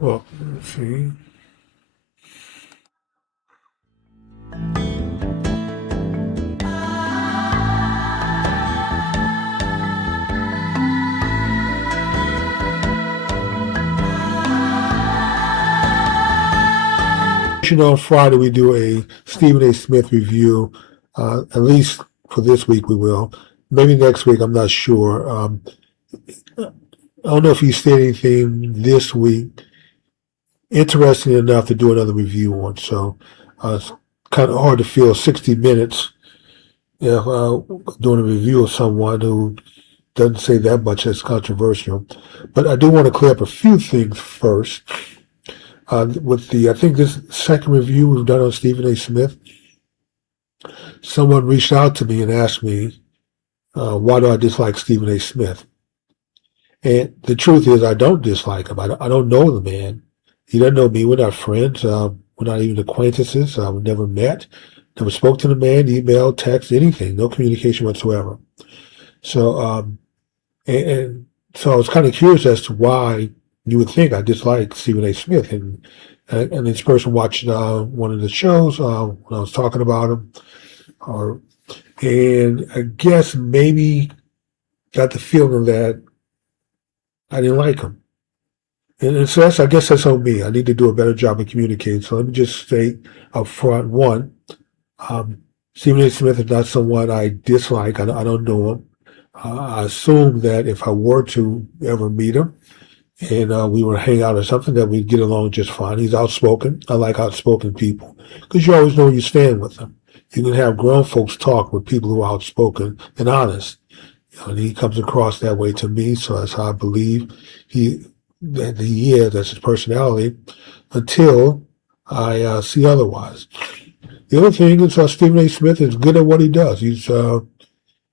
Well, let's see. You know, on Friday we do a Stephen A. Smith review. At least for this week we will. Maybe next week, I'm not sure. I don't know if he said anything this week interesting enough to do another review on. So it's kind of hard to fill 60 minutes if doing a review of someone who doesn't say that much that's controversial. But I do want to clear up a few things first. With the, I think this second review we've done on Stephen A. Smith, someone reached out to me and asked me, why do I dislike Stephen A. Smith? And the truth is, I don't dislike him. I don't know the man. He doesn't know me. We're not friends. We're not even acquaintances. We never met. Never spoke to the man, email, text, anything. No communication whatsoever. So, and so I was kind of curious as to why you would think I dislike Stephen A. Smith. And this person watched one of the shows when I was talking about him, or and I guess maybe got the feeling that I didn't like him. And so I guess that's on me. I need to do a better job of communicating. So let me just state up front, one, um, Stephen A. Smith is not someone I dislike. I don't know him. I assume that if I were to ever meet him and we were to hang out or something, that we'd get along just fine. He's outspoken. I like outspoken people because you always know where you stand with them. You can have grown folks talk with people who are outspoken and honest. And he comes across that way to me, so that's how I believe that he is. That's his personality. Until I see otherwise. The other thing is Stephen A. Smith is good at what he does. He's either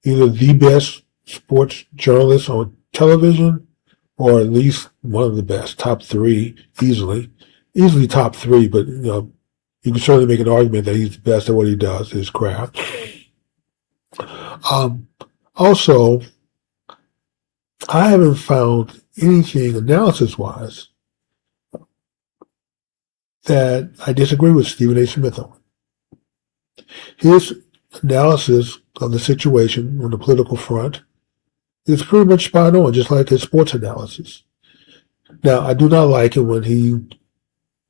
the best sports journalist on television, or at least one of the best, top three, easily top three. But you can certainly make an argument that he's the best at what he does, his craft. Also, I haven't found anything analysis-wise that I disagree with Stephen A. Smith on. His analysis of the situation on the political front is pretty much spot on, just like his sports analysis. Now, I do not like it when he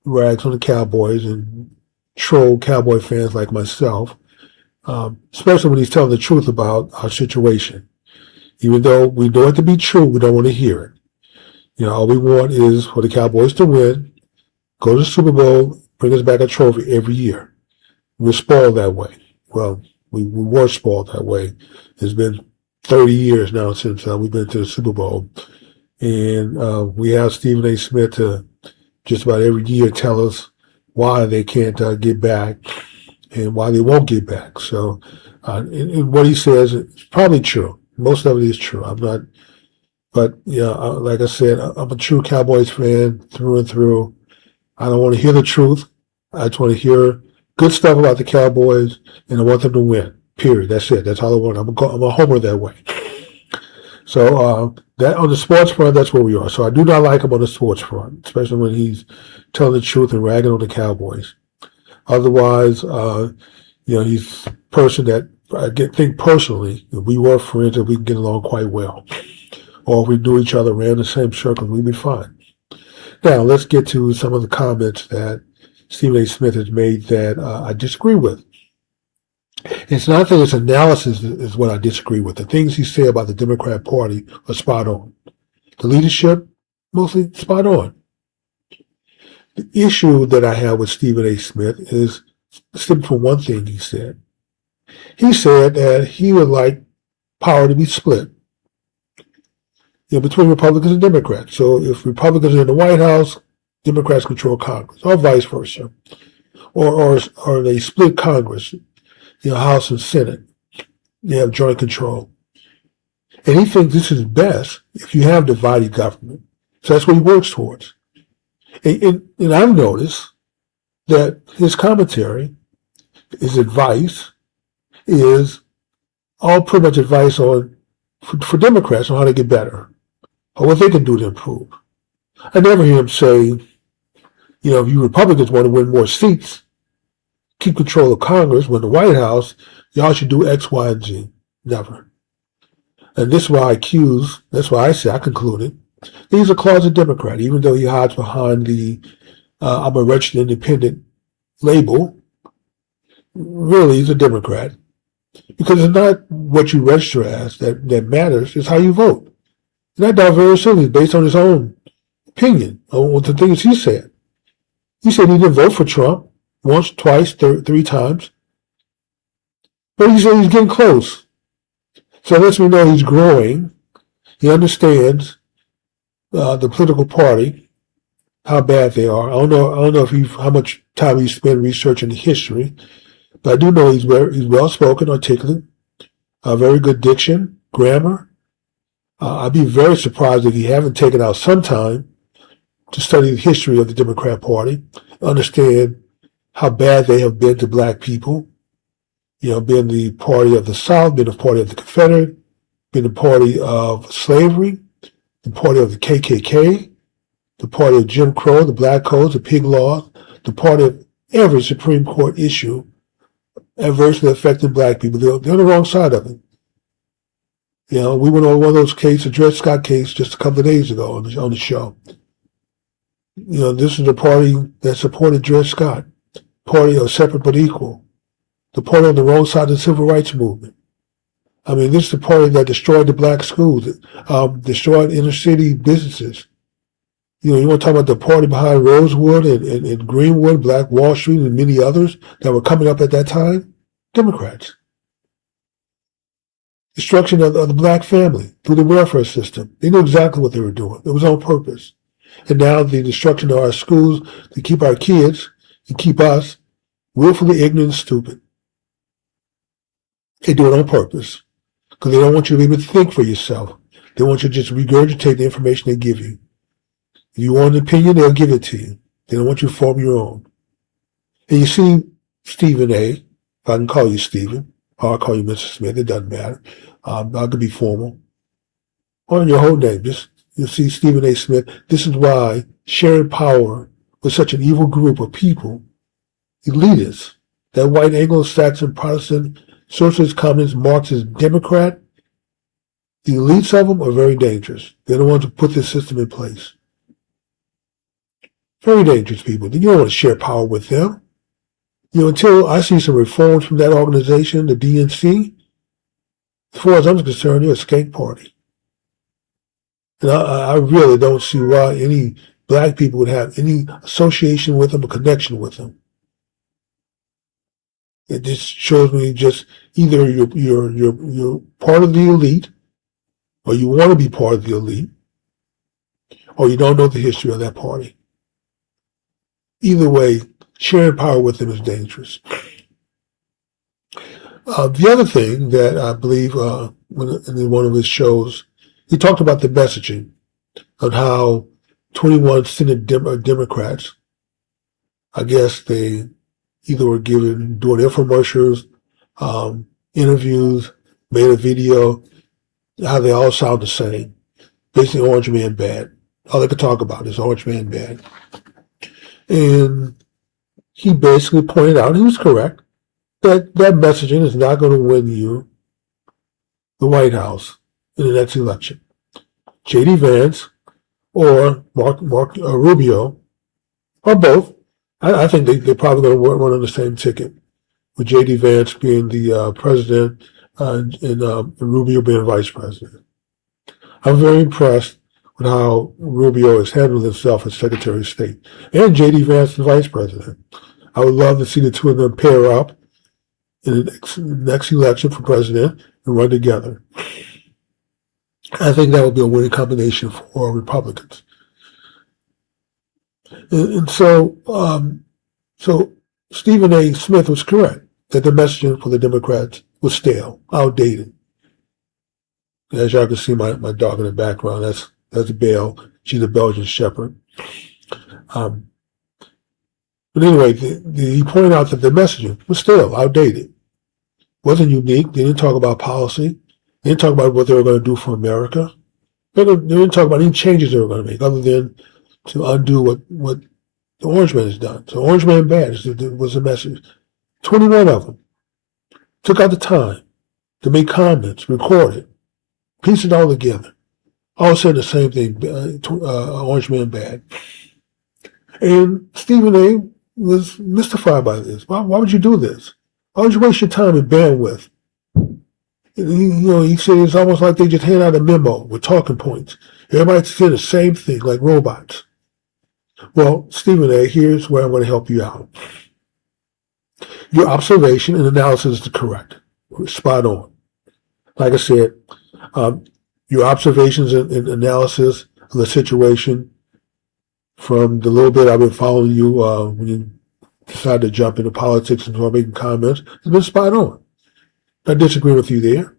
rags on the Cowboys and troll Cowboy fans like myself, especially when he's telling the truth about our situation. Even though we know it to be true, we don't want to hear it. All we want is for the Cowboys to win, go to the Super Bowl, bring us back a trophy every year. We're spoiled that way. Well, we were spoiled that way. It's been 30 years now since we've been to the Super Bowl. And we have Stephen A. Smith to just about every year tell us why they can't get back and why they won't get back. So and what he says is probably true. Most of it is true. I'm not, but like I said, I'm a true Cowboys fan through and through. I don't want to hear the truth. I just want to hear good stuff about the Cowboys, and I want them to win. Period. That's it. That's all I want. I'm a homer that way. So that on the sports front, that's where we are. So I do not like him on the sports front, especially when he's telling the truth and ragging on the Cowboys. Otherwise, he's a person that I think personally, if we were friends, that we can get along quite well. Or if we knew each other, ran the same circle, we'd be fine. Now, let's get to some of the comments that Stephen A. Smith has made that I disagree with. It's not that his analysis is what I disagree with. The things he said about the Democrat Party are spot on. The leadership, mostly spot on. The issue that I have with Stephen A. Smith is simply for one thing he said. He said that he would like power to be split between Republicans and Democrats. So if Republicans are in the White House, Democrats control Congress, or vice versa. Or they split Congress, House and Senate. They have joint control. And he thinks this is best if you have divided government. So that's what he works towards. And I've noticed that his commentary, his advice, is all pretty much advice for Democrats on how to get better or what they can do to improve. I never hear him say, if you Republicans want to win more seats, keep control of Congress, win the White House, y'all should do X, Y, and Z. Never. And this is why that's why I concluded, he's a closet Democrat, even though he hides behind the I'm a registered independent label. Really, he's a Democrat. Because it's not what you register as that matters, it's how you vote. And that doubt very seriously based on his own opinion, on the things he said. He said he didn't vote for Trump once, twice, three times. But he said he's getting close. So it lets me know he's growing. He understands the political party, how bad they are. I don't know how much time he spent researching the history, but I do know he's well spoken, articulate, very good diction, grammar. I'd be very surprised if he haven't taken out some time to study the history of the Democrat Party, understand how bad they have been to black people, being the party of the South, being the party of the Confederate, being the party of slavery, the party of the KKK, the party of Jim Crow, the Black Codes, the Pig Law, the party of every Supreme Court issue adversely affecting black people. They're on the wrong side of it. We went over one of those cases, a Dred Scott case, just a couple of days ago on the show. This is the party that supported Dred Scott, party of separate but equal, the party on the wrong side of the civil rights movement. I mean, this is the party that destroyed the black schools, destroyed inner city businesses. You want to talk about the party behind Rosewood and Greenwood, Black Wall Street, and many others that were coming up at that time? Democrats. Destruction of the black family through the welfare system. They knew exactly what they were doing. It was on purpose. And now the destruction of our schools to keep our kids and keep us willfully ignorant and stupid. They do it on purpose because they don't want you to be able to think for yourself. They want you to just regurgitate the information they give you. If you want an opinion, they'll give it to you. They don't want you to form your own. And you see Stephen A., if I can call you Stephen, or I'll call you Mr. Smith, it doesn't matter. I could be formal. Or your whole name, you'll see Stephen A. Smith. This is why sharing power with such an evil group of people, elitists, that white Anglo-Saxon, Protestant, socialist, communist, Marxist, Democrat, the elites of them are very dangerous. They're the ones who put this system in place. Very dangerous people. You don't want to share power with them. Until I see some reforms from that organization, the DNC, as far as I'm concerned, they're a skank party. And I really don't see why any black people would have any association with them or connection with them. It just shows me just either you're part of the elite, or you want to be part of the elite, or you don't know the history of that party. Either way, sharing power with them is dangerous. The other thing that I believe in one of his shows, he talked about the messaging of how 21 Senate Democrats, I guess they either were doing infomercials, interviews, made a video, how they all sound the same. Basically, Orange Man bad. All they could talk about is Orange Man bad. And he basically pointed out, and he was correct, that messaging is not going to win you the White House in the next election. J.D. Vance or Mark Rubio, or both, I think they're probably going to run on the same ticket, with J.D. Vance being the president and Rubio being vice president. I'm very impressed with how Rubio has handled himself as Secretary of State, and J.D. Vance, the vice president. I would love to see the two of them pair up in the next election for president and run together. I think that would be a winning combination for Republicans. And so Stephen A. Smith was correct that the messaging for the Democrats was stale, outdated. As y'all can see, my dog in the background, that's Belle. She's a Belgian Shepherd. But anyway, he pointed out that the messaging was stale, outdated. Wasn't unique. They didn't talk about policy. They didn't talk about what they were going to do for America. They didn't talk about any changes they were going to make other than to undo what The Orange Man is done. So Orange Man bad was the message. 21 of them took out the time to make comments, record it, piece it all together. All said the same thing, Orange Man bad. And Stephen A. was mystified by this. Why would you do this? Why would you waste your time and bandwidth? He said it's almost like they just hand out a memo with talking points. Everybody said the same thing, like robots. Well, Stephen A., here's where I'm going to help you out. Your observation and analysis is correct. Spot on. Like I said, your observations and analysis of the situation from the little bit I've been following you when you decided to jump into politics and start making comments has been spot on. I disagree with you there.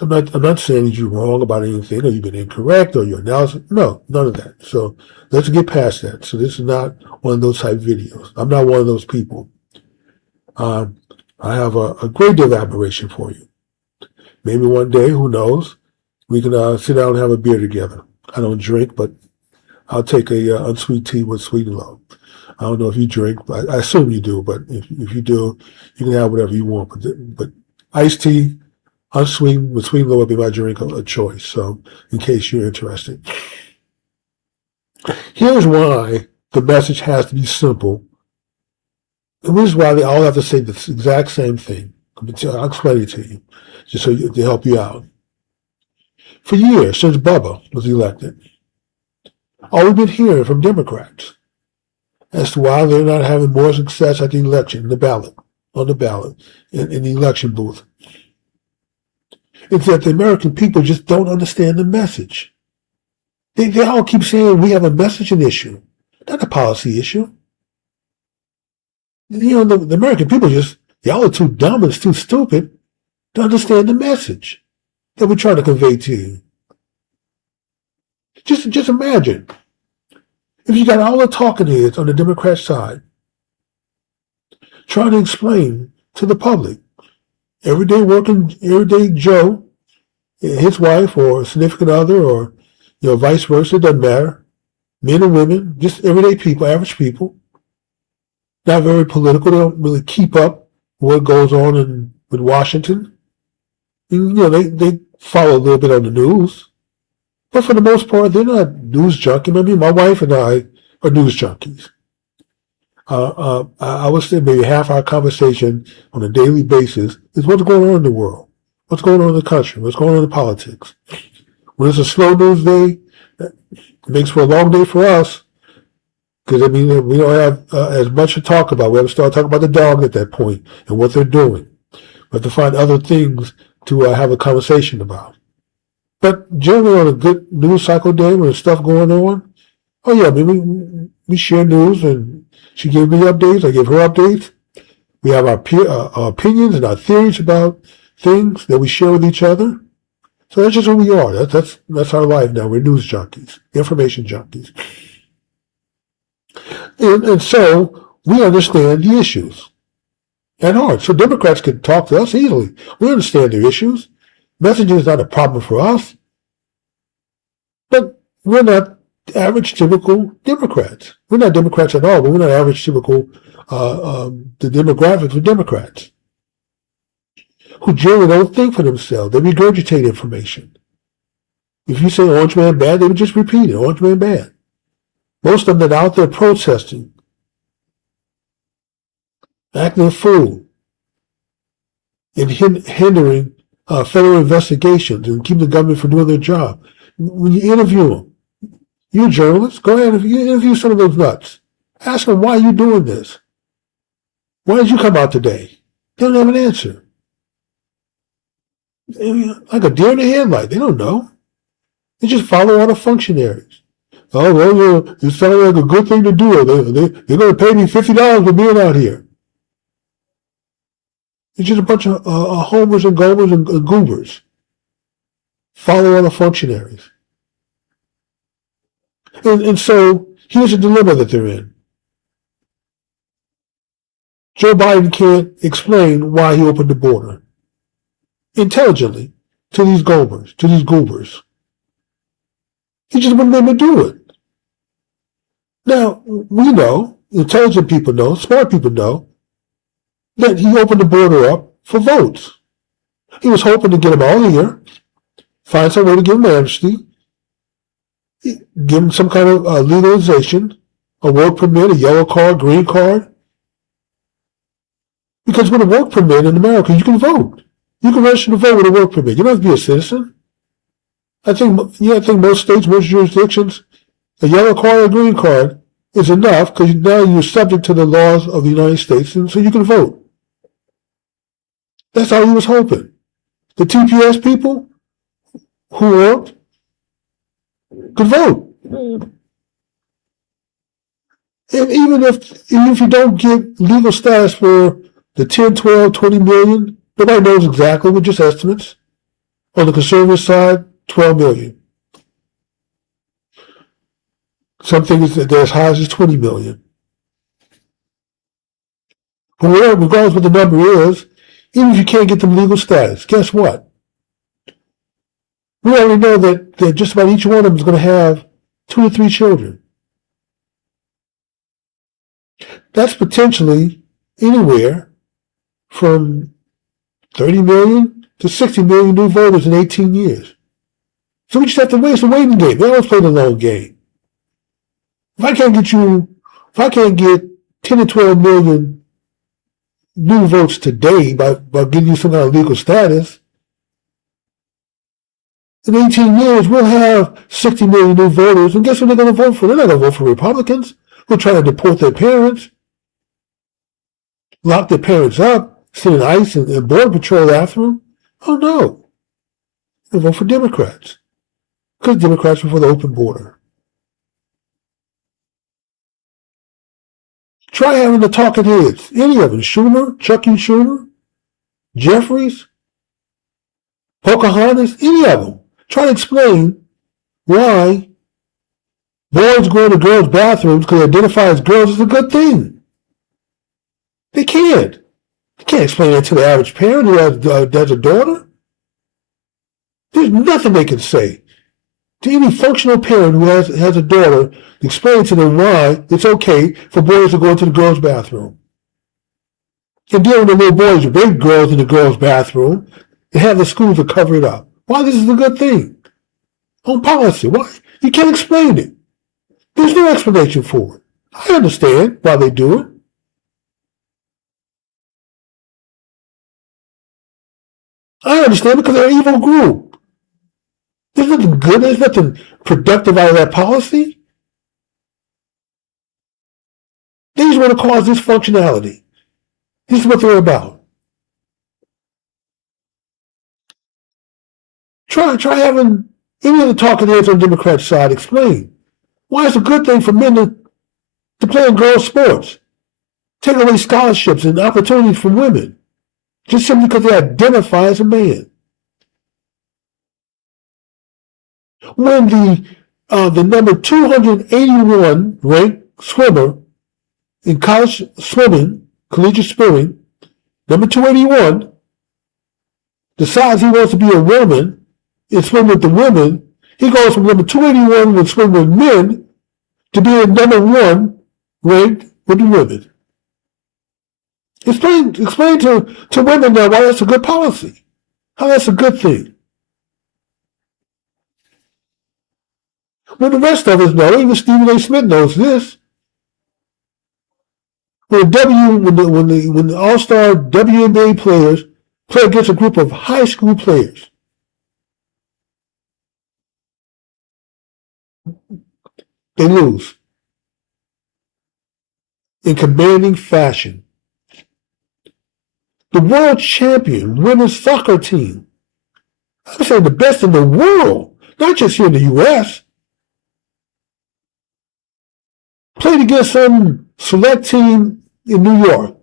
I'm not saying that you're wrong about anything or you've been incorrect or your analysis. No, none of that. So let's get past that. So this is not one of those type videos. I'm not one of those people. I have a great deal of admiration for you. Maybe one day, who knows, we can sit down and have a beer together. I don't drink, but I'll take a unsweet tea with sweet and low. I don't know if you drink. I assume you do, but if you do, you can have whatever you want. But iced tea, unsweetened with sweet and low would be my drink of choice. So in case you're interested. Here's why the message has to be simple. And this is why they all have to say the exact same thing. I'll explain it to you, just to help you out. For years, since Bubba was elected, all we've been hearing from Democrats as to why they're not having more success at the election, on the ballot, in the election booth, is that the American people just don't understand the message. They all keep saying we have a messaging issue, not a policy issue. The American people y'all are too dumb and too stupid to understand the message that we're trying to convey to you. Just imagine if you got all the talking heads on the Democrat side trying to explain to the public, everyday Joe, his wife or significant other or vice versa, doesn't matter, men and women, just everyday people, average people, not very political, they don't really keep up what goes on in Washington. They follow a little bit on the news. But for the most part, they're not news junkies. I mean, my wife and I are news junkies. I would say maybe half our conversation on a daily basis is what's going on in the world, what's going on in the country, what's going on in politics. When it's a slow news day, it makes for a long day for us because, we don't have as much to talk about. We have to start talking about the dog at that point and what they're doing. We have to find other things to have a conversation about. But generally on a good news cycle day when there's stuff going on, oh yeah, we share news and she gave me updates, I give her updates. We have our opinions and our theories about things that we share with each other. So that's just who we are. That's our life now. We're news junkies, information junkies. And so we understand the issues at heart. So Democrats can talk to us easily. We understand their issues. Messaging is not a problem for us. But we're not average, typical Democrats. We're not Democrats at all, but we're not average, typical, the demographics of Democrats who generally don't think for themselves. They regurgitate information. If you say Orange Man bad, they would just repeat it, Orange Man bad. Most of them that are out there protesting, acting a fool, and hindering federal investigations and keeping the government from doing their job. When you interview them, you're a journalist, go ahead and interview some of those nuts. Ask them, why are you doing this? Why did you come out today? They don't have an answer. Like a deer in the headlight, they don't know. They just follow all the functionaries. Oh, well, it sounds like a good thing to do. They're going to pay me $50 for being out here. It's just a bunch of homers and gomers and goobers. Follow all the functionaries. And so here's a dilemma that they're in. Joe Biden can't explain why he opened the border intelligently to these gomers, to these goobers. He just wouldn't let me do it. Now, we know, intelligent people know, smart people know, that he opened the border up for votes. He was hoping to get them all here, find some way to give them amnesty, give them some kind of legalization, a work permit, a yellow card, green card. Because with a work permit in America, you can vote. You can register to vote with a work permit. You don't have to be a citizen. I think most states, most jurisdictions, a yellow card or a green card is enough because now you're subject to the laws of the United States, and so you can vote. That's how he was hoping. The TPS people who worked could vote. And even if you don't get legal status for the 10, 12, 20 million, nobody knows exactly, with just estimates. On the conservative side, 12 million. Some things that they're as high as 20 million. But regardless of what the number is, even if you can't get them legal status, guess what? We already know that just about each one of them is going to have 2 or 3 children. That's potentially anywhere from 30 million to 60 million new voters in 18 years. So we just have to wait. It's a waiting game. They always play the long game. If I can't get 10 or 12 million new votes today by giving you some kind of legal status, in 18 years, we'll have 60 million new voters, and guess what they're going to vote for? They're not going to vote for Republicans. They'll try to deport their parents, lock their parents up, send ICE and Border Patrol after them. Oh, no. They'll vote for Democrats because Democrats are for the open border. Try having the talking heads, any of them, Schumer, Chuck E. Schumer, Jeffries, Pocahontas, any of them. Try to explain why boys going to girls' bathrooms because they identify as girls is a good thing. They can't. They can't explain that to the average parent who has a daughter. There's nothing they can say to any functional parent who has a daughter, explain to them why it's okay for boys to go into the girls' bathroom. And deal with the little boys who rape girls in the girls' bathroom and have the schools to cover it up. Why this is a good thing? On policy. Why? You can't explain it. There's no explanation for it. I understand why they do it. I understand because they're an evil group. There's nothing good, there's nothing productive out of that policy. They just want to cause dysfunctionality. This is what they're about. Try having any of the talking heads on the Democrat side explain why it's a good thing for men to play in girls' sports, take away scholarships and opportunities from women, just simply because they identify as a man. When the number 281 ranked swimmer in college swimming, collegiate swimming, number 281, decides he wants to be a woman and swim with the women, he goes from number 281 and swim with men to being number 1 ranked with the women. Explain to women now why that's a good policy, how that's a good thing. Well, the rest of us know, even Stephen A. Smith knows this. When the all-star WNBA players play against a group of high school players, they lose in commanding fashion. The world champion women's soccer team, I'm saying the best in the world, not just here in the U.S., played against some select team in New York,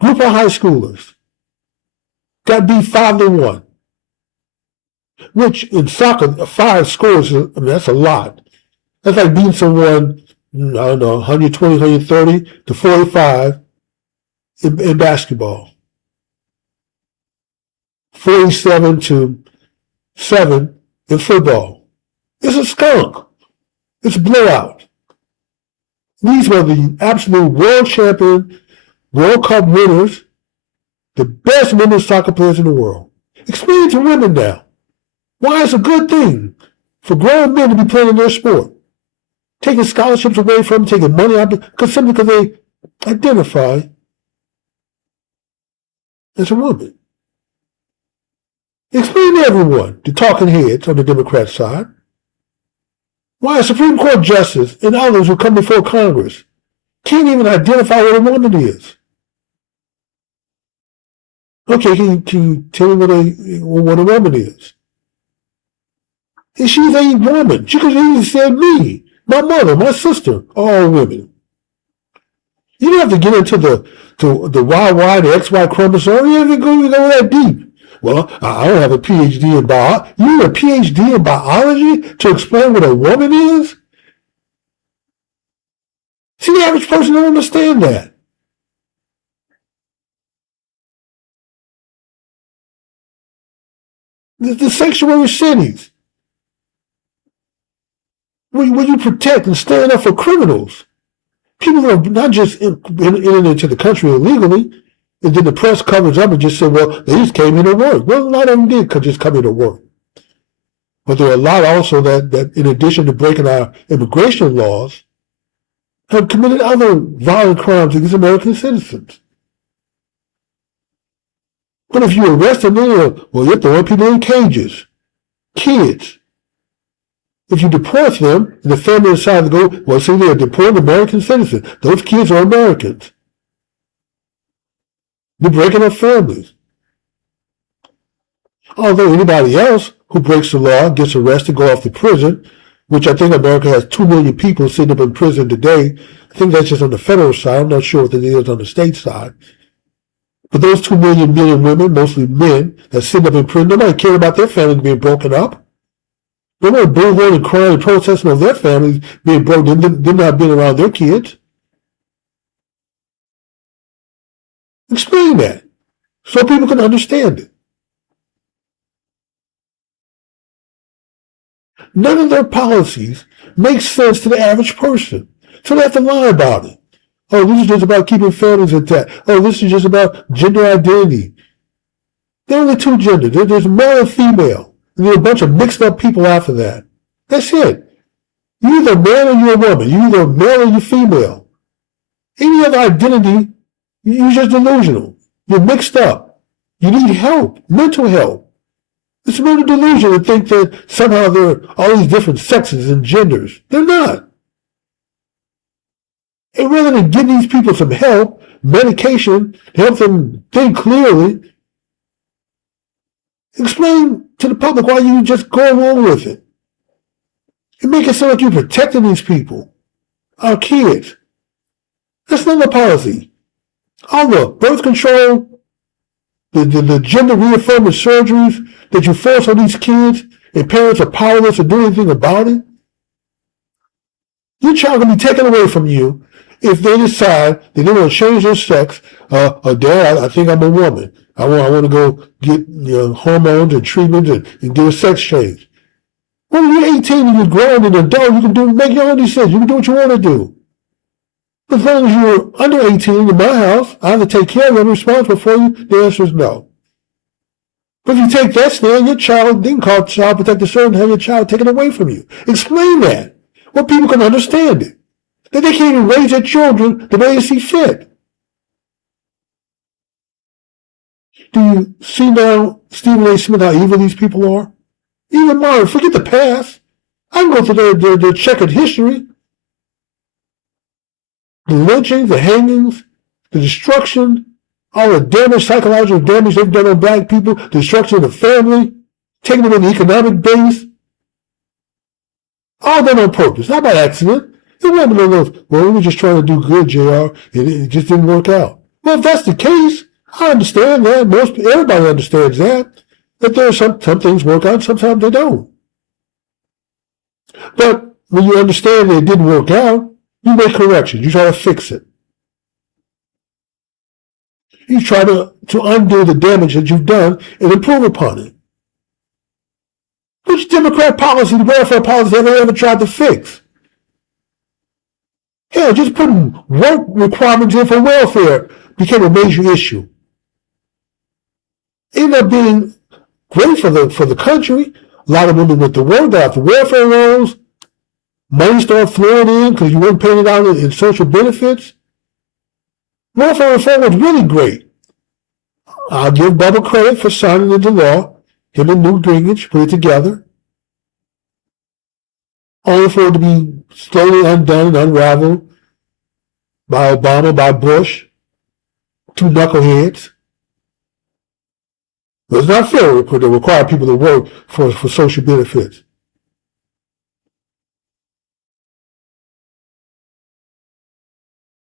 group of high schoolers, got beat 5-1, which in soccer, 5 scores, that's a lot. That's like beating someone, I don't know, 120, 130 to 45 in basketball. 47-7 in football. It's a skunk. It's a blowout. These were the absolute world champion, World Cup winners, the best women's soccer players in the world. Explain to women now why it's a good thing for grown men to be playing in their sport. Taking scholarships away from them, taking money out simply because they identify as a woman. Explain to everyone, the talking heads on the Democrat side, why a Supreme Court justice and others who come before Congress can't even identify what a woman is. Okay, can you tell me what a woman is? And she's a woman. She could even say me, my mother, my sister, all women. You don't have to get into the YY, the XY chromosome. You don't have to go that deep. Well, I don't have a PhD in biology. You have a PhD in biology to explain what a woman is? See, the average person don't understand that. The sanctuary cities, where you protect and stand up for criminals. People who are not just entering into the country illegally, and then the press covers up and just say, well, they just came here to work. Well, a lot of them did just come here to work. But there are a lot also that in addition to breaking our immigration laws, have committed other violent crimes against American citizens. But if you arrest them, you're throwing people in cages. Kids. If you deport them, and the family decides to go, well, see, they're deporting American citizens. Those kids are Americans. You're breaking up families. Although anybody else who breaks the law gets arrested, go off to prison, which I think America has 2 million people sitting up in prison today. I think that's just on the federal side. I'm not sure what it is on the state side. But those 2 million women, mostly men, that sit up in prison, nobody care about their families being broken up. Nobody bullhorning and crying and protesting over their families being broken, them not being around their kids. Explain that so people can understand it. None of their policies make sense to the average person, so they have to lie about it. Oh, this is just about keeping families intact. Oh, this is just about gender identity. There are only 2 genders. There's male and female. And there are a bunch of mixed up people after that. That's it. You're either a man or you're a woman. You're either male or you're female. Any other identity, you're just delusional. You're mixed up. You need help, mental help. It's a mental delusion to think that somehow there are all these different sexes and genders. They're not. And rather than give these people some help, medication, to help them think clearly, explain to the public why you just go along with it. And make it sound like you're protecting these people, our kids. That's not the policy. All the birth control, the gender reaffirming surgeries that you force on these kids and parents are powerless to do anything about it. Your child can be taken away from you if they decide that they want to change their sex. Dad, I think I'm a woman. I want to go get hormones and treatments and get a sex change. When you're 18 and you're grown and adult, you can make your own decisions. You can do what you want to do. As long as you're under 18 in my house, I have to take care of you. I'm responsible for you. The answer is no. But if you take that stand, your child, they can call Child Protective Service and have your child taken away from you. Explain that. Well, people can understand it. That they can't even raise their children the way they see fit. Do you see now, Stephen A. Smith, how evil these people are? Even Martin, forget the past. I can go through their checkered history. The lynchings, the hangings, the destruction, all the damage, psychological damage they've done on black people, the destruction of the family, taking them in the economic base. All done on purpose, not by accident. It wasn't we were just trying to do good, JR, and it just didn't work out. Well, if that's the case, I understand that. Everybody understands that there are some things work out, sometimes they don't. But when you understand that it didn't work out, you make corrections. You try to fix it. You try to undo the damage that you've done and improve upon it. Which Democrat policy, the welfare policy, have they ever tried to fix? Hell, just putting work requirements in for welfare became a major issue. It ended up being great for the country. A lot of women went to work, got the welfare rolls, money started flowing in because you weren't paying it out in social benefits. Welfare reform was really great. I'll give Bubba credit for signing into law. Him and Newt Gingrich put it together. Only for it to be slowly undone and unraveled by Obama, by Bush, two knuckleheads. But it's not fair to require people to work for social benefits.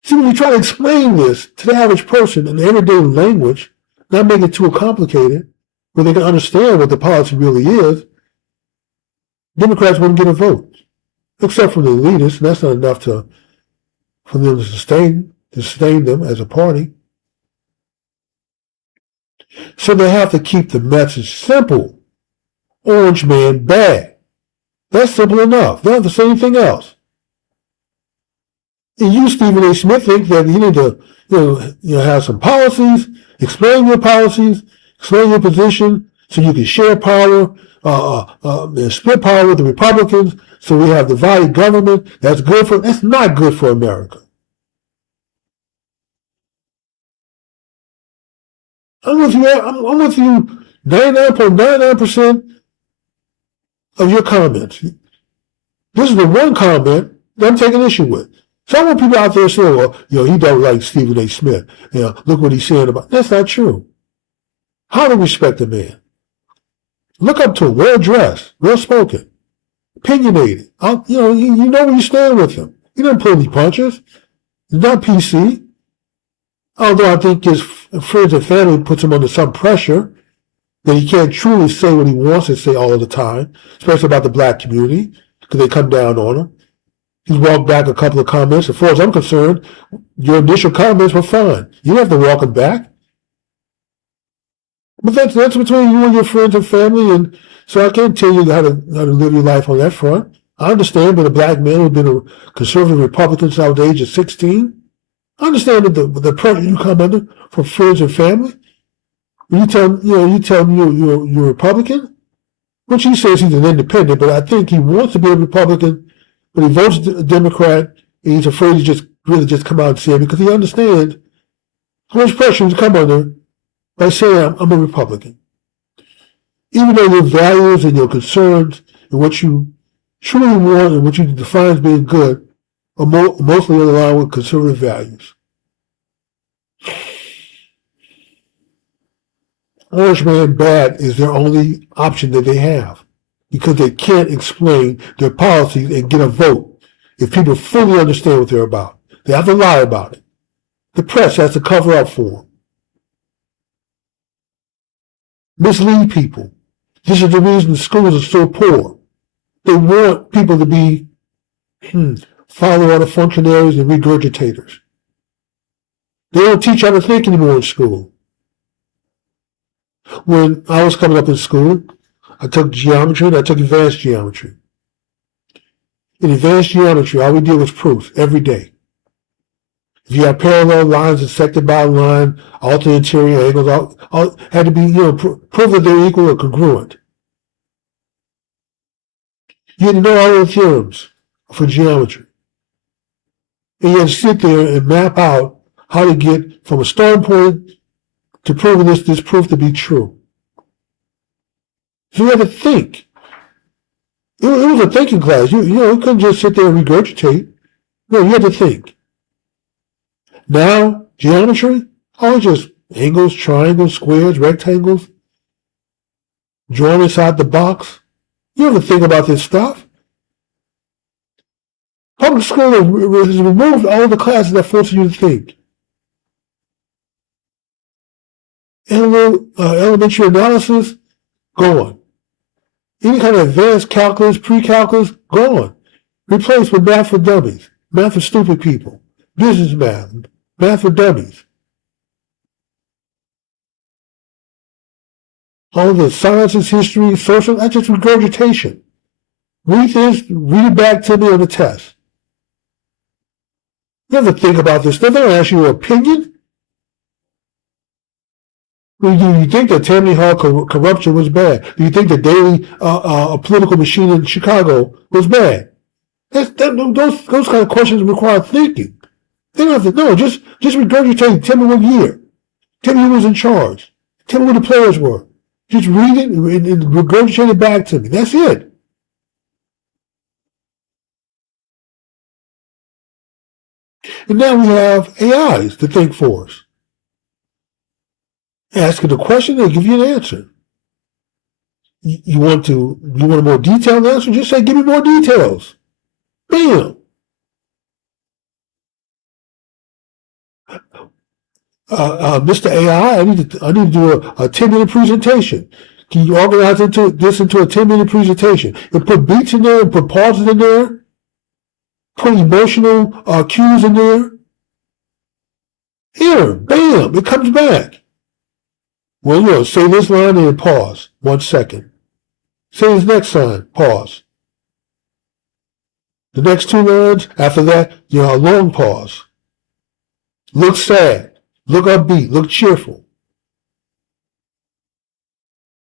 See, when you try to explain this to the average person in everyday language, not make it too complicated, where they can understand what the policy really is, Democrats wouldn't get a vote. Except for the elitists, and that's not enough for them to sustain them as a party. So they have to keep the message simple. Orange man bad. That's simple enough. They don't have to say anything else. And you, Stephen A. Smith, think that you need to have some policies, explain your policies, explain your position, so you can share power, and split power with the Republicans, so we have divided government. That's not good for America. I'm with you 99.99% of your comments. This is the one comment that I'm taking issue with. Some of people out there say, well, he don't like Stephen A. Smith. Look what he's saying about. That's not true. How to respect a man? Look up to him, well dressed, well spoken, opinionated. You know where you stand with him. He doesn't pull any punches. He's not PC. Although I think his friends and family puts him under some pressure that he can't truly say what he wants to say all the time, especially about the black community, because they come down on him. He's walked back a couple of comments. As far as I'm concerned, your initial comments were fine. You don't have to walk them back. But that's between you and your friends and family, and so I can't tell you how to live your life on that front. I understand being a black man who's been a conservative Republican since I was the age of 16. I understand the pressure you come under from friends and family. You tell him you're a Republican, which he says he's an independent, but I think he wants to be a Republican, but he votes a Democrat, and he's afraid to just come out and say it because he understands how much pressure he's come under by saying I'm a Republican. Even though your values and your concerns and what you truly want and what you define as being good are mostly aligned with conservative values. Orange man bad is their only option that they have because they can't explain their policies and get a vote if people fully understand what they're about. They have to lie about it. The press has to cover up for them. Mislead people. This is the reason the schools are so poor. They want people to be follow-on functionaries and regurgitators. They don't teach how to think anymore in school. When I was coming up in school, I took geometry and I took advanced geometry. In advanced geometry, all we did was proofs every day. If you have parallel lines intersected by a line, alternate interior angles, all had to be, prove that they're equal or congruent. You had to know all the theorems for geometry. And you had to sit there and map out how to get from a starting point to proving this proof to be true. So you had to think. It was a thinking class. You couldn't just sit there and regurgitate. No, you had to think. Now, geometry, just angles, triangles, squares, rectangles, drawing inside the box. You ever think about this stuff? Public school has removed all the classes that force you to think. Elementary analysis, gone. Any kind of advanced calculus, pre-calculus, gone. Replaced with math for dummies, math for stupid people, business math, math for dummies. All the sciences, history, social, that's just regurgitation. Read this, read it back to me on the test. You have to think about this. They don't ask you your opinion. Do you think that Tammany Hall corruption was bad? Do you think the daily political machine in Chicago was bad? Those kind of questions require thinking. They don't have to know. Just regurgitate. Tell me what year. Tell me who was in charge. Tell me who the players were. Just read it and regurgitate it back to me. That's it. And now we have AIs to think for us. Ask it a question, they'll give you an answer. You want a more detailed answer? Just say, give me more details. Bam. Mr. AI, I need to do a 10-minute presentation. Can you organize this into a 10-minute presentation? And put beats in there, and put pauses in there, put emotional cues in there. Here, bam, it comes back. Well, say this line and pause 1 second. Say this next line, pause. The next 2 lines, after that, a long pause. Look sad, look upbeat, look cheerful.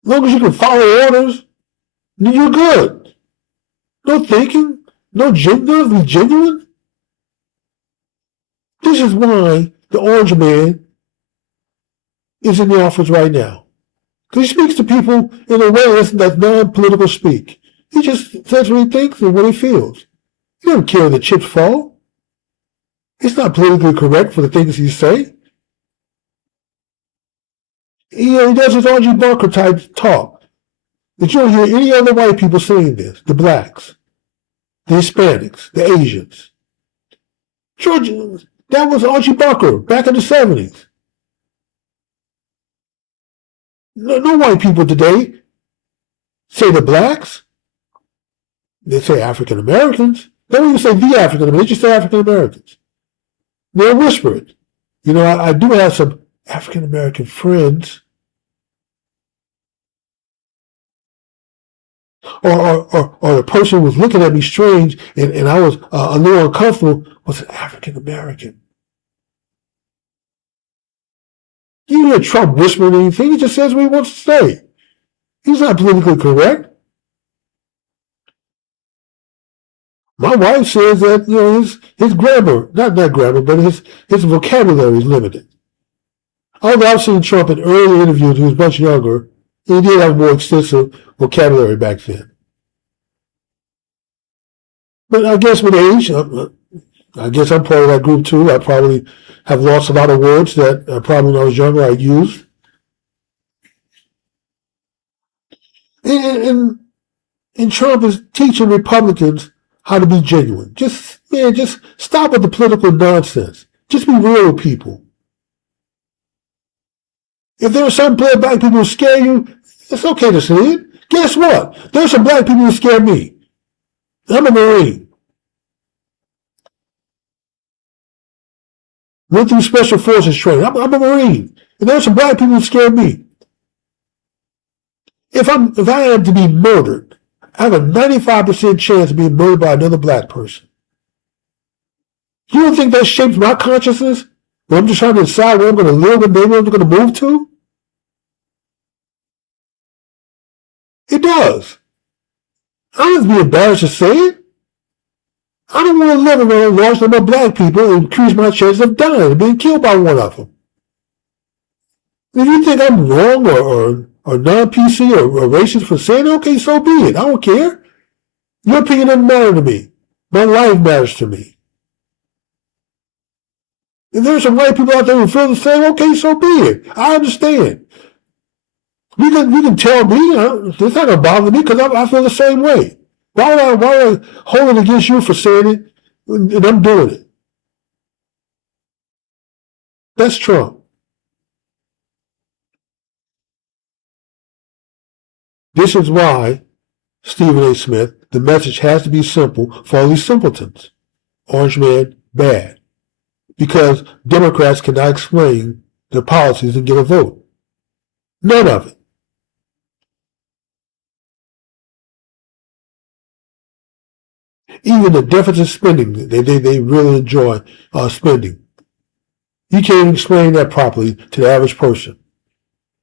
As long as you can follow orders, you're good. No thinking, no be genuine. This is why the Orange Man is in the office right now. Because he speaks to people in a way that's non-political speak. He just says what he thinks and what he feels. He doesn't care if the chips fall. It's not politically correct for the things he say. He does his R.G. Barker type talk. But you don't hear any other white people saying this. The blacks, the Hispanics, the Asians. George, that was R.G. Barker back in the 70s. No white people today say the blacks. They say African Americans. They don't even say the African Americans. They just say African Americans. They'll whisper it. I do have some African American friends. Or the person who was looking at me strange and I was a little uncomfortable was an African American. You hear Trump whispering anything, he just says what he wants to say. He's not politically correct. My wife says that, his grammar, not grammar, but his vocabulary is limited. Although I've seen Trump in early interviews, he was much younger, he did have more extensive vocabulary back then. But I guess with age, I guess I'm part of that group too. I probably have lost a lot of words that probably when I was younger I used. And Trump is teaching Republicans how to be genuine. Just stop with the political nonsense. Just be real with people. If there are some black people who scare you, it's okay to say it. Guess what? There's some black people who scare me. I'm a Marine. Went through Special Forces training. I'm a Marine. And there's some black people who scare me. If I am to be murdered, I have a 95% chance of being murdered by another black person. You don't think that shapes my consciousness? When I'm just trying to decide where I'm going to live and neighborhood I'm going to move to? It does. I don't have to be embarrassed to say it. I don't want to live around a large number of black people and increase my chances of dying and being killed by one of them. If you think I'm wrong or non-PC or racist for saying, okay, so be it. I don't care. Your opinion doesn't matter to me. My life matters to me. If there's some white people out there who feel the same, okay, so be it. I understand. You can tell me, it's not going to bother me because I feel the same way. Why would I hold it against you for saying it and I'm doing it? That's Trump. This is why, Stephen A. Smith, the message has to be simple for all these simpletons. Orange man, bad. Because Democrats cannot explain their policies and get a vote. None of it. Even the deficit spending, they really enjoy spending. You can't even explain that properly to the average person.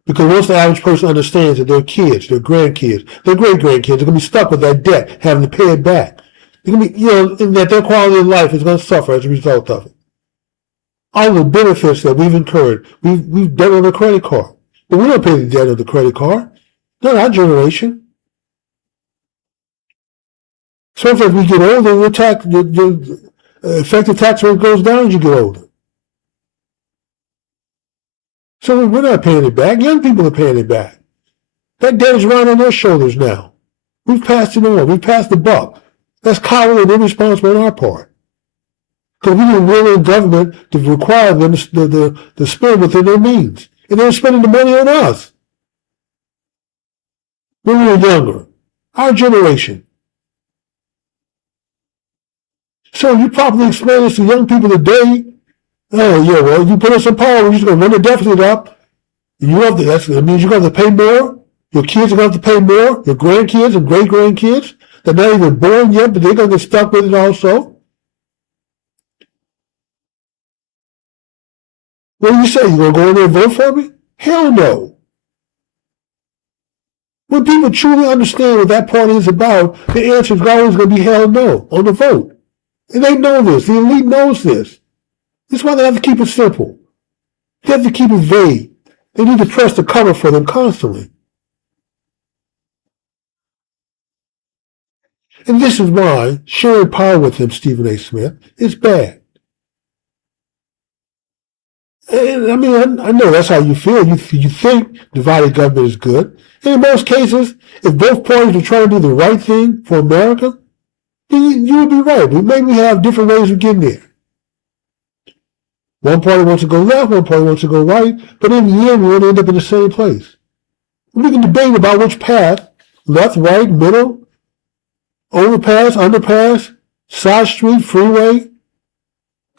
Because once the average person understands that their kids, their grandkids, their great-grandkids are going to be stuck with that debt, having to pay it back. They're going to be, and that their quality of life is going to suffer as a result of it. All the benefits that we've incurred, we've done on a credit card. But we don't pay the debt of the credit card. Not our generation. Sometimes as we get older, the effective tax rate goes down as you get older. So we're not paying it back. Young people are paying it back. That debt is right on their shoulders now. We've passed it on. We've passed the buck. That's cowardly and irresponsible on our part. Because we didn't really in government to require them to spend within their means. And they're spending the money on us. When we were younger. Our generation. So you probably explain this to young people today. Oh, yeah, well, you put us in power, we're just going to run the deficit up. And that means you're going to have to pay more. Your kids are going to have to pay more. Your grandkids and great-grandkids. They're not even born yet, but they're going to get stuck with it also. What do you say? You going to go in there and vote for me? Hell no. When people truly understand what that party is about, the answer is always going to be hell no on the vote. And they know this. The elite knows this. That's why they have to keep it simple. They have to keep it vague. They need to press the cover for them constantly. And this is why sharing power with him, Stephen A. Smith, is bad. And I mean, I know that's how you feel. You think divided government is good. And in most cases, if both parties are trying to do the right thing for America, then you would be right. We maybe have different ways of getting there. One party wants to go left, one party wants to go right, but in the end, we're going to end up in the same place. We can debate about which path, left, right, middle, overpass, underpass, side street, freeway,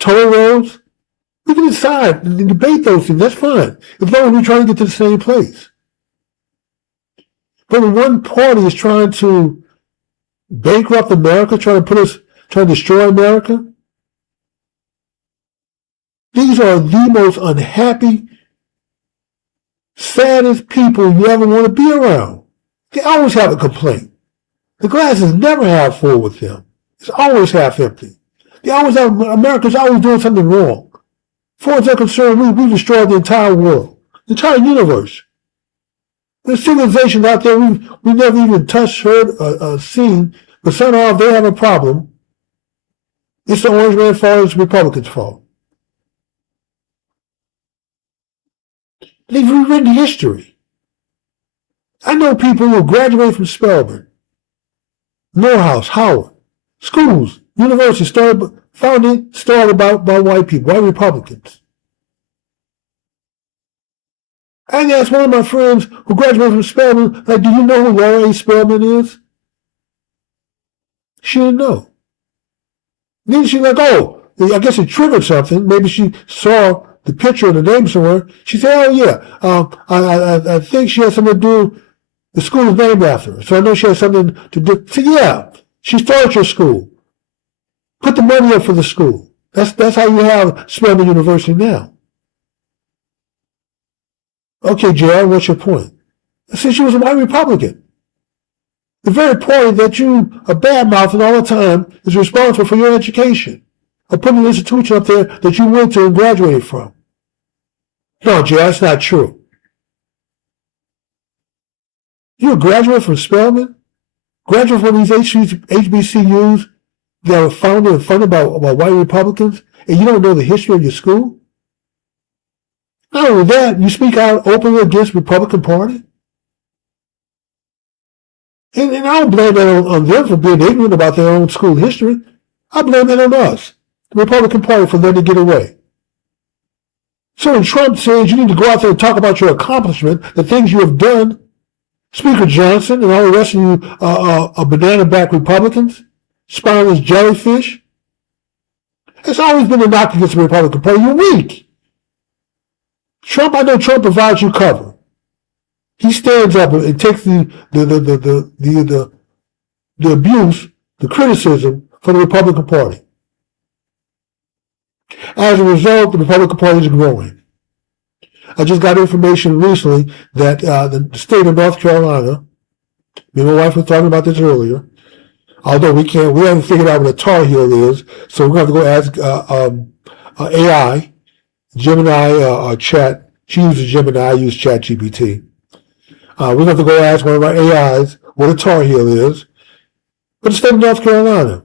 toll roads. We can decide and debate those things. That's fine, as long as we're trying to get to the same place. But when one party is trying to bankrupt America, trying to destroy America, these are the most unhappy, saddest people you ever want to be around. They always have a complaint. The glass is never half full with them. It's always half empty. America's always doing something wrong. As far as they're concerned, we've destroyed the entire world, the entire universe. There's civilizations out there we've never even touched, heard, seen, but somehow if they have a problem, it's the orange man's fault, it's the Republicans' fault. They've rewritten history. I know people who graduated from Spelman, Morehouse, Howard, schools, universities started by white people, white Republicans. I asked one of my friends who graduated from Spelman, like, do you know who Laura A. Spelman is? She didn't know. Then she's like, oh, I guess it triggered something. Maybe she saw the picture of the name somewhere. She said, oh, yeah, I think she has something to do, the school is named after her. So I know she has something to do. So yeah, she started your school. Put the money up for the school. That's how you have Spelman University now. Okay, J.R., what's your point? I said she was a white Republican. The very party that you are bad-mouthing all the time is responsible for your education, of putting an institution up there that you went to and graduated from. No, J.R., that's not true. You're a graduate from Spelman? Graduate from these HBCUs that were founded and funded by white Republicans, and you don't know the history of your school? Not only that, you speak out openly against the Republican Party? And I don't blame that on them for being ignorant about their own school history. I blame that on us, the Republican Party, for letting it get away. So when Trump says you need to go out there and talk about your accomplishment, the things you have done, Speaker Johnson and all the rest of you banana-back Republicans, spineless jellyfish, it's always been a knock against the Republican Party. You're weak. I know Trump provides you cover. He stands up and takes the abuse, the criticism for the Republican Party. As a result, the Republican Party is growing. I just got information recently that the state of North Carolina, me and my wife were talking about this earlier, although we haven't figured out what a Tar Heel is, so we're going to have to go ask AI, Gemini, Chat. She uses Gemini, I use ChatGPT. We're going to have to go ask one of our AIs what a Tar Heel is. But the state of North Carolina,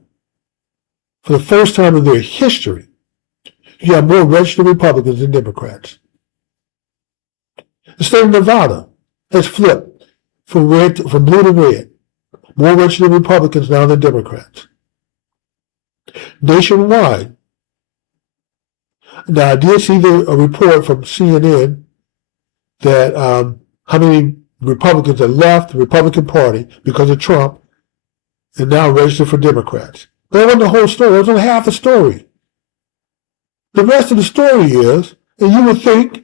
for the first time in their history, you have more registered Republicans than Democrats. The state of Nevada has flipped from blue to red. More registered Republicans now than Democrats. Nationwide, now I did see a report from CNN that how many Republicans have left the Republican Party because of Trump and now registered for Democrats. But that wasn't the whole story. That was only half the story. The rest of the story is, and you would think,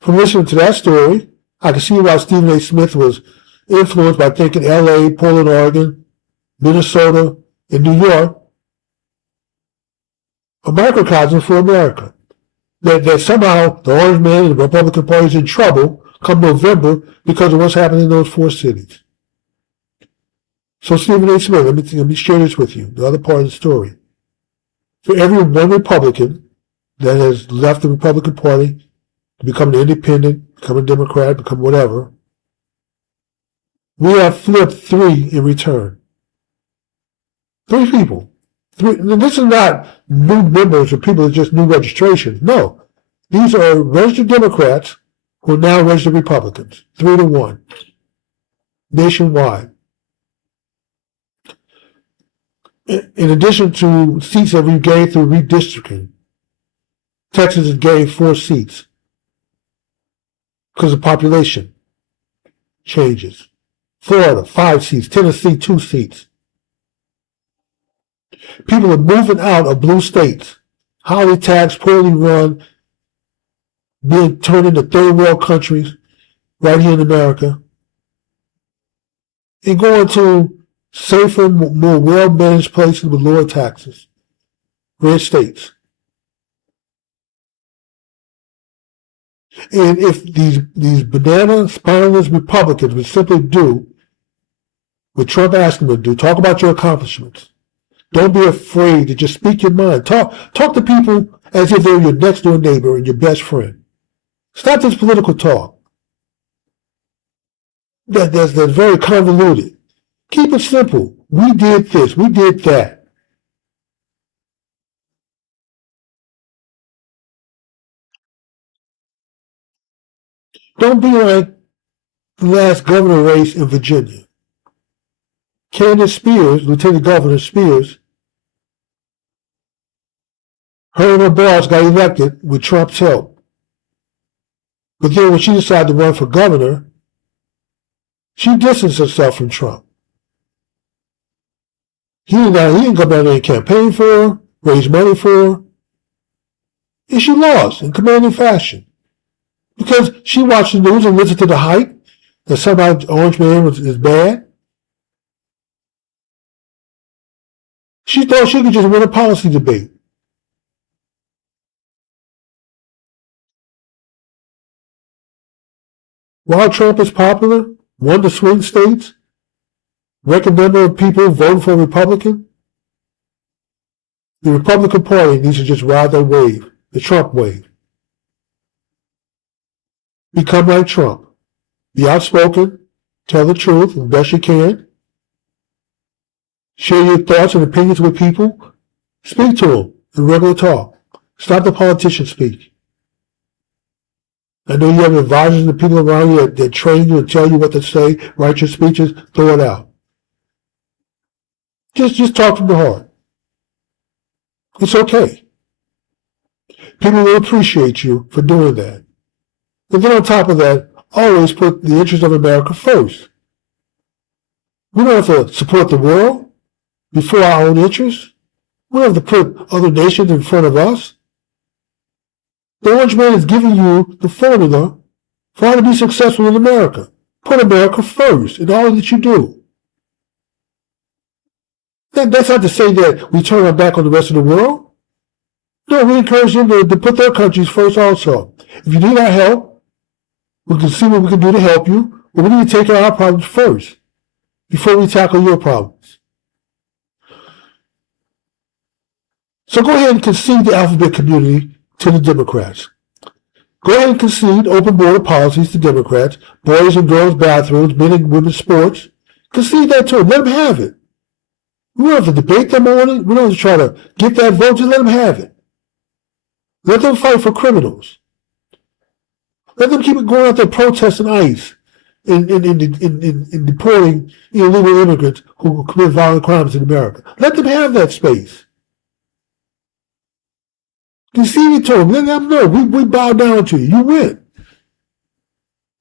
from listening to that story, I can see why Stephen A. Smith was influenced by thinking L.A., Portland, Oregon, Minnesota, and New York, a microcosm for America. That somehow the Orange Man and the Republican Party is in trouble come November because of what's happening in those four cities. So Stephen A. Smith, let me share this with you, the other part of the story. For every one Republican that has left the Republican Party to become an independent, become a Democrat, become whatever, we have flipped 3 in return. 3 people. 3. And this is not new members or people that just new registration. No. These are registered Democrats who are now registered Republicans. 3-1. Nationwide. In addition to seats that we've gained through redistricting, Texas has gained 4 seats because of population changes. Florida, 5 seats. Tennessee, 2 seats. People are moving out of blue states, highly taxed, poorly run, being turned into third world countries right here in America, and going to safer, more well-managed places with lower taxes, red states. And if these banana spineless Republicans would simply do what Trump asked them to do, talk about your accomplishments. Don't be afraid to just speak your mind. Talk to people as if they're your next door neighbor and your best friend. Stop this political talk. That's very convoluted. Keep it simple. We did this. We did that. Don't be like the last governor race in Virginia. Candace Spears, Lieutenant Governor Spears, her and her boss got elected with Trump's help. But then when she decided to run for governor, she distanced herself from Trump. He didn't go down there and campaign for her, raise money for her. And she lost in commanding fashion. Because she watched the news and listened to the hype that somehow Orange Man is bad. She thought she could just win a policy debate. While Trump is popular, won the swing states, record number of people voting for a Republican, the Republican Party needs to just ride that wave, the Trump wave. Become like Trump. Be outspoken, tell the truth as best you can, share your thoughts and opinions with people, speak to them in regular talk. Stop the politician speak. I know you have advisors and people around you that train you and tell you what to say, write your speeches, throw it out. Just talk from the heart. It's okay. People will appreciate you for doing that. And then on top of that, always put the interest of America first. We don't have to support the world before our own interests. We don't have to put other nations in front of us. The Orange Man is giving you the formula for how to be successful in America. Put America first in all that you do. That's not to say that we turn our back on the rest of the world. No, we encourage them to put their countries first also. If you need our help, we can see what we can do to help you, but we need to take care of our problems first before we tackle your problems. So go ahead and concede the alphabet community to the Democrats. Go ahead and concede open border policies to Democrats, boys and girls bathrooms, men and women's sports. Concede that to them. Let them have it. We don't have to debate them on it. We don't have to try to get that vote. Just let them have it. Let them fight for criminals. Let them keep going out there protesting ICE and deporting illegal immigrants who commit violent crimes in America. Let them have that space. Concede it to them. Let them know we bow down to you. You win.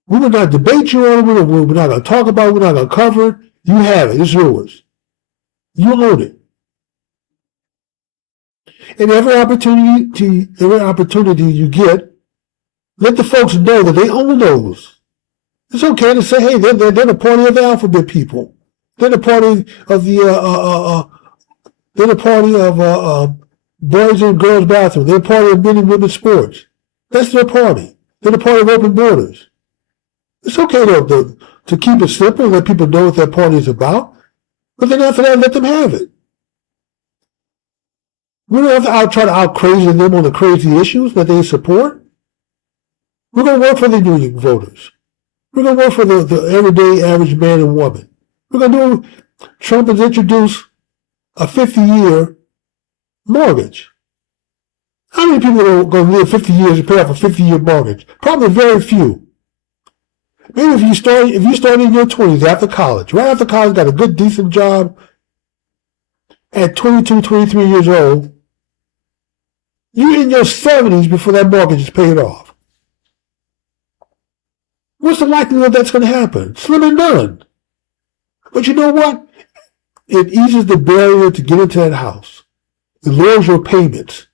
We will not debate you on it. We're not going to talk about it. We're not going to cover it. You have it. It's yours. You own it. And every opportunity you get, let the folks know that they own those. It's okay to say, hey, they're the party of the alphabet people. They're the party of boys and girls bathroom. They're the party of men and women's sports. That's their party. They're the party of open borders. It's okay to keep it simple and let people know what their party is about. But then after that, let them have it. We don't have to try to out-crazy them on the crazy issues that they support. We're going to work for the union voters. We're going to work for the everyday average man and woman. We're going to Trump has introduced a 50-year mortgage. How many people are going to live 50 years and pay off a 50-year mortgage? Probably very few. Maybe if you start in your 20s after college, right after college, got a good, decent job, at 22, 23 years old, you're in your 70s before that mortgage is paid off. What's the likelihood that's going to happen? Slim and none. But you know what? It eases the barrier to get into that house. It lowers your payments.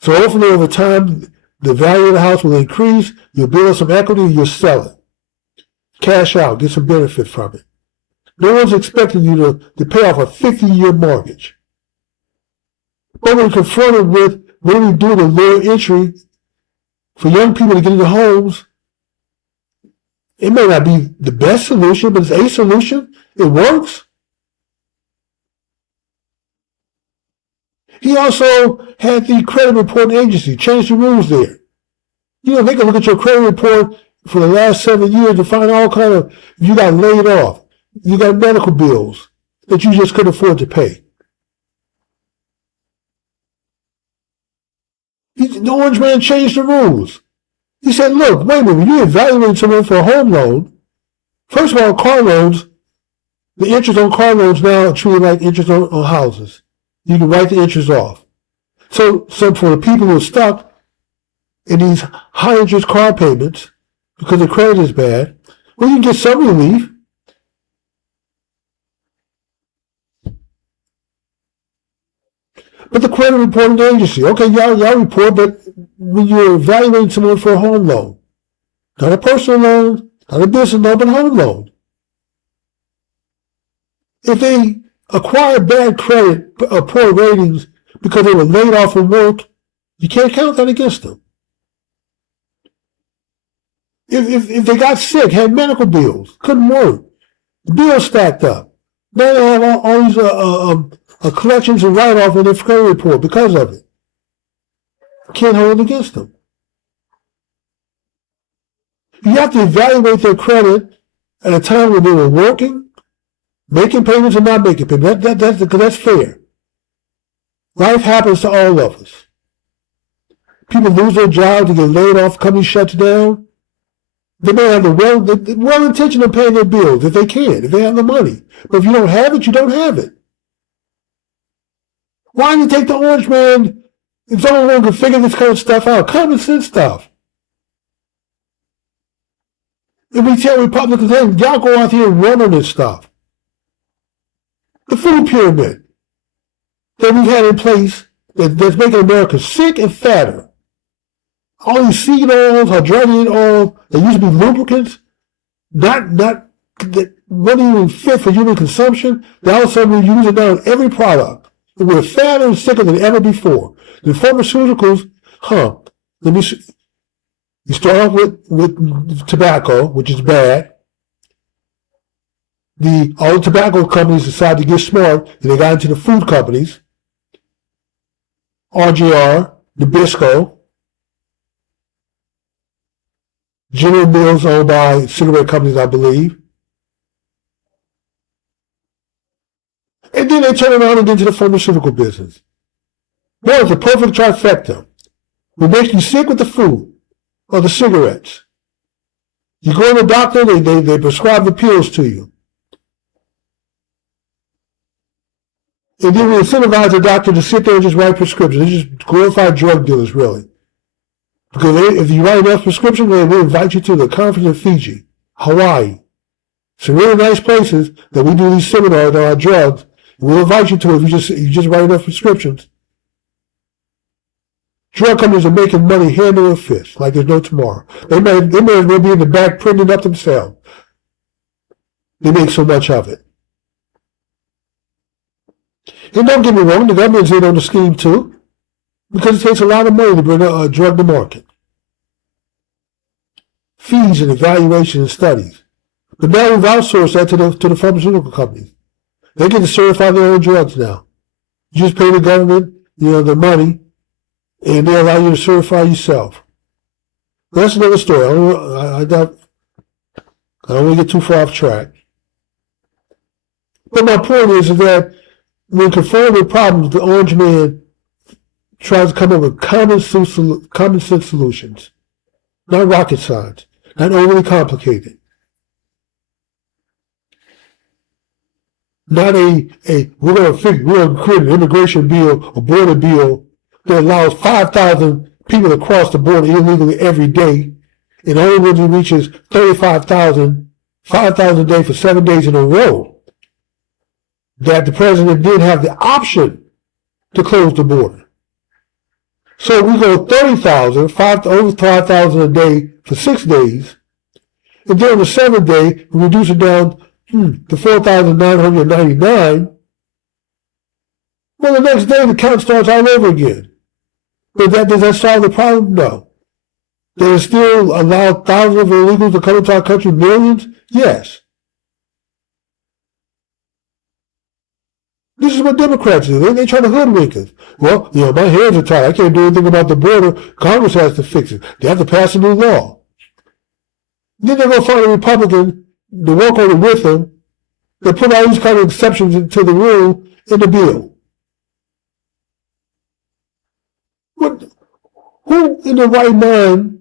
So hopefully over time, the value of the house will increase. You'll build up some equity and you'll sell it. Cash out. Get some benefit from it. No one's expecting you to pay off a 50-year mortgage. But when confronted with what are we doing to lower entry for young people to get into homes, it may not be the best solution, but it's a solution. It works. He also had the credit reporting agency change the rules there. You know, they can look at your credit report for the last 7 years to find all kind of, you got laid off, you got medical bills that you just couldn't afford to pay. The Orange Man changed the rules. He said, look, wait a minute, when you evaluate someone for a home loan, first of all, car loans, the interest on car loans now are treated like interest on houses. You can write the interest off. So for the people who are stuck in these high interest car payments because the credit is bad, well, you can get some relief. But the credit reporting agency, okay, y'all report, but when you're evaluating someone for a home loan, not a personal loan, not a business loan, but a home loan. If they acquire bad credit or poor ratings because they were laid off from work, you can't count that against them. If they got sick, had medical bills, couldn't work, the bills stacked up, now they have all these collections and write-off in their credit report because of it. Can't hold it against them. You have to evaluate their credit at a time when they were working, making payments and not making payments. That's fair. Life happens to all of us. People lose their jobs, they get laid off, companies shut down. They may have the well intention of paying their bills if they can, if they have the money. But if you don't have it, you don't have it. Why do you take the Orange Man if someone can figure this kind of stuff out? Common sense stuff. If we tell Republicans, hey, y'all go out here and run on this stuff. The food pyramid that we've had in place that's making America sick and fatter. All these seed oils, hydrogen oil, that used to be lubricants, not that wasn't even fit for human consumption, then all of a sudden we use it now in every product. And we're fatter and sicker than ever before. The pharmaceuticals, you start off with tobacco, which is bad. All the tobacco companies decided to get smart, and they got into the food companies. RJR, Nabisco, General Mills owned by cigarette companies, I believe. And then they turn around and get into the pharmaceutical business. That was a perfect trifecta. We make you sick with the food or the cigarettes. You go to the doctor, they prescribe the pills to you. And then we incentivize the doctor to sit there and just write prescriptions. They're just glorified drug dealers, really. Because if you write enough prescriptions, they will invite you to the conference in Fiji, Hawaii. Some really nice places that we do these seminars on our drugs. We'll invite you to it if you just write enough prescriptions. Drug companies are making money hand over fist, like there's no tomorrow. They may as well be in the back printing up themselves. They make so much of it. And don't get me wrong, the government's in on the scheme too, because it takes a lot of money to bring a drug to market. Fees and evaluation and studies. But now we've outsourced that to the pharmaceutical companies. They get to certify their own drugs now. You just pay the government, the money, and they allow you to certify yourself. That's another story. I don't want to get too far off track. But my point is that when confronted with problems, the Orange Man tries to come up with common sense solutions. Not rocket science. Not overly complicated. Not we're going to create an immigration bill, a border bill that allows 5,000 people to cross the border illegally every day, and only when it reaches 35,000, 5,000 a day for 7 days in a row, that the president did have the option to close the border. So we go 30,000, over 5,000 a day for 6 days, and then on the 7th day, we reduce it down to 4,999. Well, the next day the count starts all over again. But does that solve the problem? No. Does it still allow thousands of illegals to come into our country, millions? Yes. This is what Democrats do. They try to hoodwink us. Well, my hands are tied. I can't do anything about the border. Congress has to fix it. They have to pass a new law. Then they go find a Republican to work on it with them. They put all these kind of exceptions into the rule in the bill. Who in the right mind,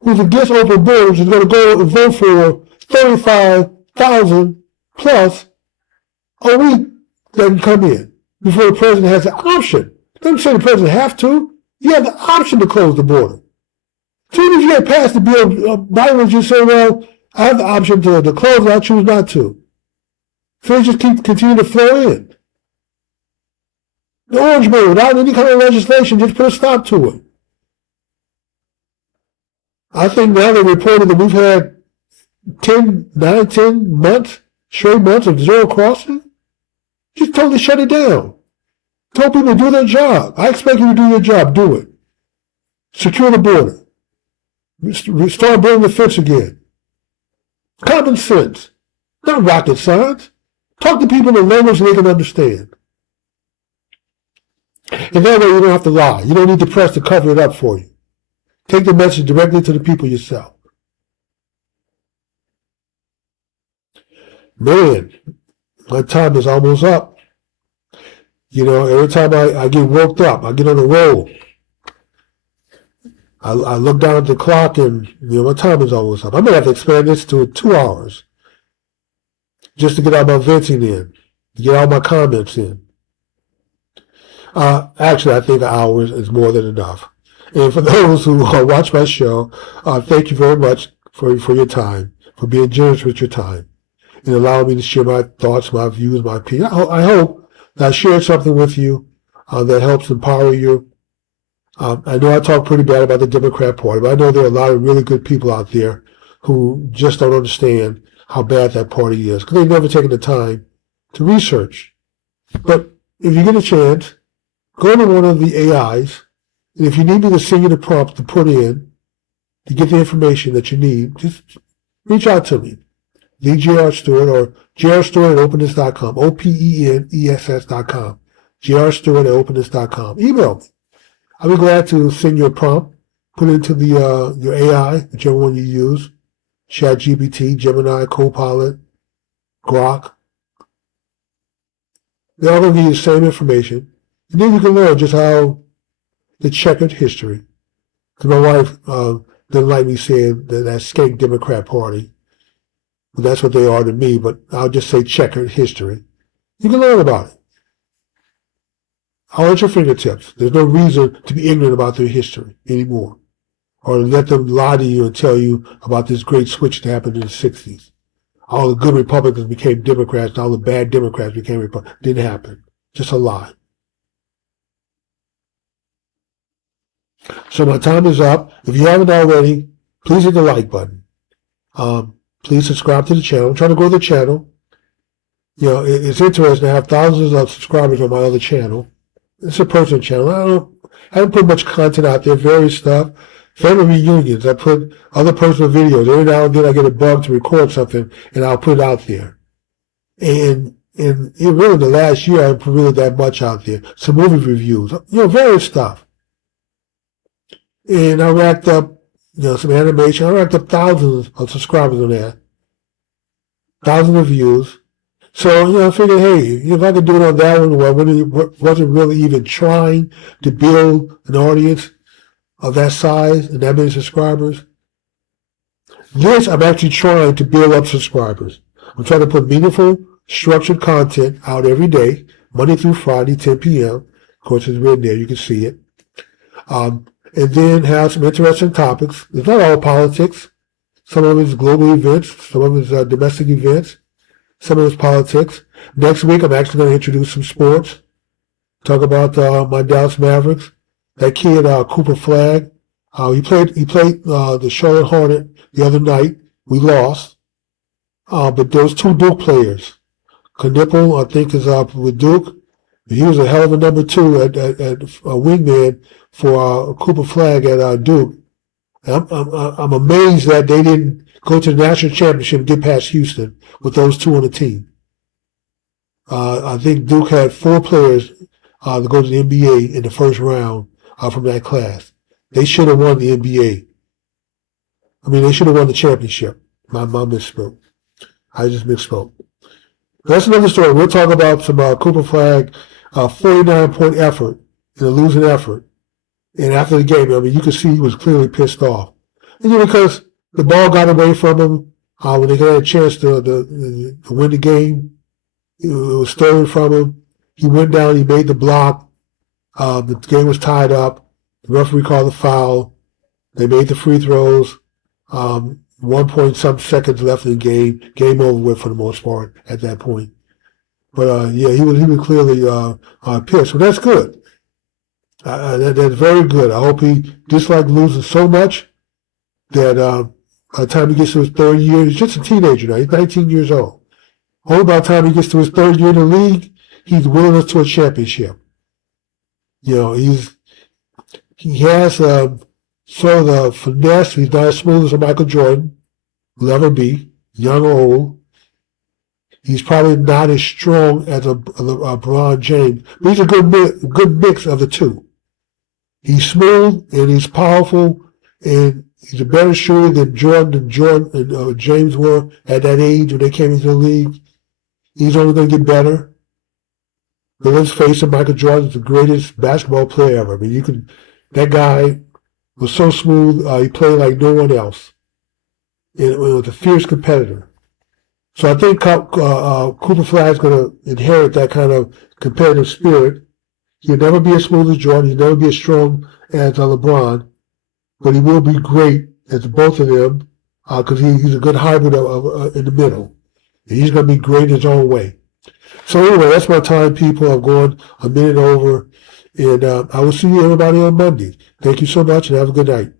who's against open borders, is going to go and vote for 35,000 plus a week that can come in before the president has the option? Doesn't say the president have to. You have the option to close the border. So even if you had passed the bill, Biden would just say, well, I have the option to close it, I choose not to. So they just continue to flow in. The Orange Man, without any kind of legislation, just put a stop to it. I think now they reported that we've had 10 months, straight months of zero crossing. Just totally shut it down. Tell people to do their job. I expect you to do your job. Do it. Secure the border. Start building the fence again. Common sense. Not rocket science. Talk to people in a language they can understand. And that way you don't have to lie. You don't need the press to cover it up for you. Take the message directly to the people yourself. Man, my time is almost up. Every time I get woke up, I get on a roll. I look down at the clock and, my time is almost up. I may have to expand this to 2 hours just to get all my venting in, to get all my comments in. Actually, I think an hour is more than enough. And for those who watch my show, thank you very much for your time, for being generous with your time, and allowing me to share my thoughts, my views, my opinions. I hope that I shared something with you that helps empower you. I know I talk pretty bad about the Democrat Party, but I know there are a lot of really good people out there who just don't understand how bad that party is because they've never taken the time to research. But if you get a chance, go to one of the AIs, and if you need me to send you the prompt to put in to get the information that you need, just reach out to me. The J.R. Stewart or jrstewart@openness.com, OPENESS.com, jrstewart@openness.com. Email me. I'll be glad to send you a prompt, put it into the your AI, whichever one you use, ChatGPT, Gemini, Copilot, Grok. They're all going to give you the same information. And then you can learn just how the checkered history. Because my wife doesn't like me saying that skank Democrat Party. Well, that's what they are to me, but I'll just say checkered history. You can learn about it. All at your fingertips. There's no reason to be ignorant about their history anymore. Or let them lie to you and tell you about this great switch that happened in the 60s. All the good Republicans became Democrats and all the bad Democrats became Republicans. Didn't happen. Just a lie. So my time is up. If you haven't already, please hit the like button. Please subscribe to the channel. I'm trying to grow the channel. You know, it's interesting. I have thousands of subscribers on my other channel. It's a personal channel. I haven't put much content out there, various stuff. Family reunions. I put other personal videos. Every now and then I get a bug to record something, and I'll put it out there. And really the last year I haven't put really that much out there. Some movie reviews. You know, various stuff. And I racked up, some animation. I racked up thousands of subscribers on that. Thousands of views. So, I figured, hey, if I could do it on that one where I wasn't really even trying to build an audience of that size and that many subscribers. This, I'm actually trying to build up subscribers. I'm trying to put meaningful, structured content out every day, Monday through Friday, 10 p.m. Of course, it's written there. You can see it. And then have some interesting topics. It's not all politics. Some of it is global events. Some of it is domestic events. Some of it is politics. Next week, I'm actually going to introduce some sports. Talk about my Dallas Mavericks. That kid, Cooper Flagg, he played the Charlotte Hornet the other night. We lost. But those two Duke players, Knipple, I think, is up with Duke. He was a hell of a number 2 at wingman for Cooper Flagg at Duke. I'm amazed that they didn't go to the national championship and get past Houston with those two on the team. I think Duke had 4 players to go to the NBA in the first round from that class. They should have won the NBA. I mean, they should have won the championship. My misspoke. I just misspoke. That's another story. We'll talk about some Cooper Flagg 49-point effort in a losing effort. And after the game, I mean, you could see he was clearly pissed off. And because the ball got away from him when they had a chance to win the game. It was stolen from him. He went down. He made the block. The game was tied up. The referee called the foul. They made the free throws. 1 point some seconds left in the game. Game over with for the most part at that point. But he was clearly pissed. So that's good. That's very good. I hope he disliked losing so much that by the time he gets to his 3rd year, he's just a teenager now. He's 19 years old. Only by the time he gets to his 3rd year in the league, he's winning us to a championship. He has sort of the finesse. He's not as smooth as a Michael Jordan. Will ever be, young or old. He's probably not as strong as a LeBron James, but he's a good mix of the two. He's smooth and he's powerful, and he's a better shooter than Jordan and James were at that age when they came into the league. He's only going to get better. But let's face it, Michael Jordan's the greatest basketball player ever. I mean, that guy was so smooth. He played like no one else. It was a fierce competitor. So I think Cooper Flagg is going to inherit that kind of competitive spirit. He'll never be as smooth as Jordan. He'll never be as strong as LeBron. But he will be great as both of them because he's a good hybrid in the middle. And he's going to be great in his own way. So anyway, that's my time, people. I'm going a minute over. And I will see everybody on Monday. Thank you so much and have a good night.